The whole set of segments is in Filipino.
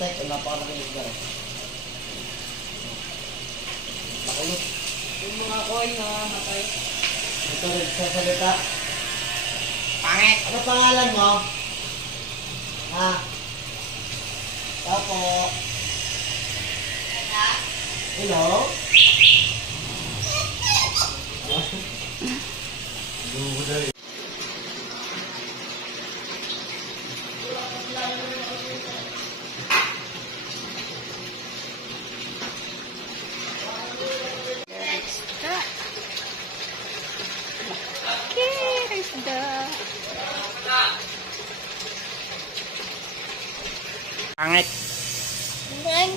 putek, napakalaking isda rin. Nakulot. Yung mga coin na matay. Ito rin sa salita. Pangit! Ano pangalan mo? Ha? Tapo. Hello? Isda. Okay, isda. Pangit. Then,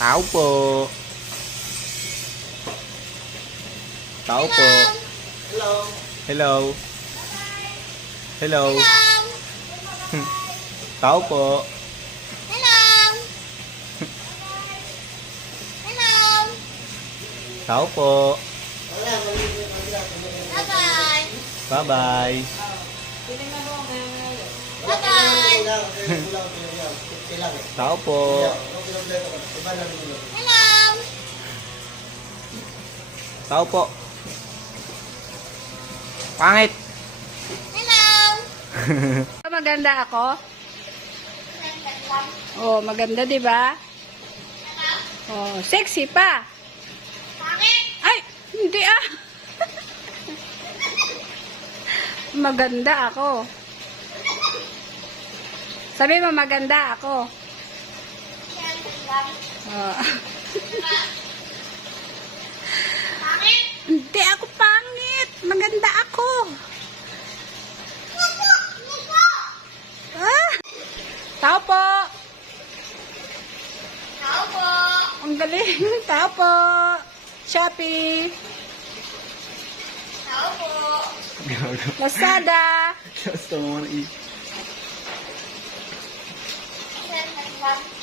Tao po. Tao po. Hello? Hello. Hello. Tao po. hello. Hello. Tao po. Wala, maliit. Bye-bye. Bye-bye. Bye-bye. Tao po. Hello. Tao po. Pangit. Hello. Maganda ako? Oh, maganda 'di ba? Oh, sexy pa. Ay, hindi ah. Maganda ako. Sabi mo maganda ako. Oh. Hindi ako pangit. Maganda ako. Ah! Tao po. Tao po. Ang galing. Tao po. Shopee. Tao po. Lazada. Just don't want to eat. Saan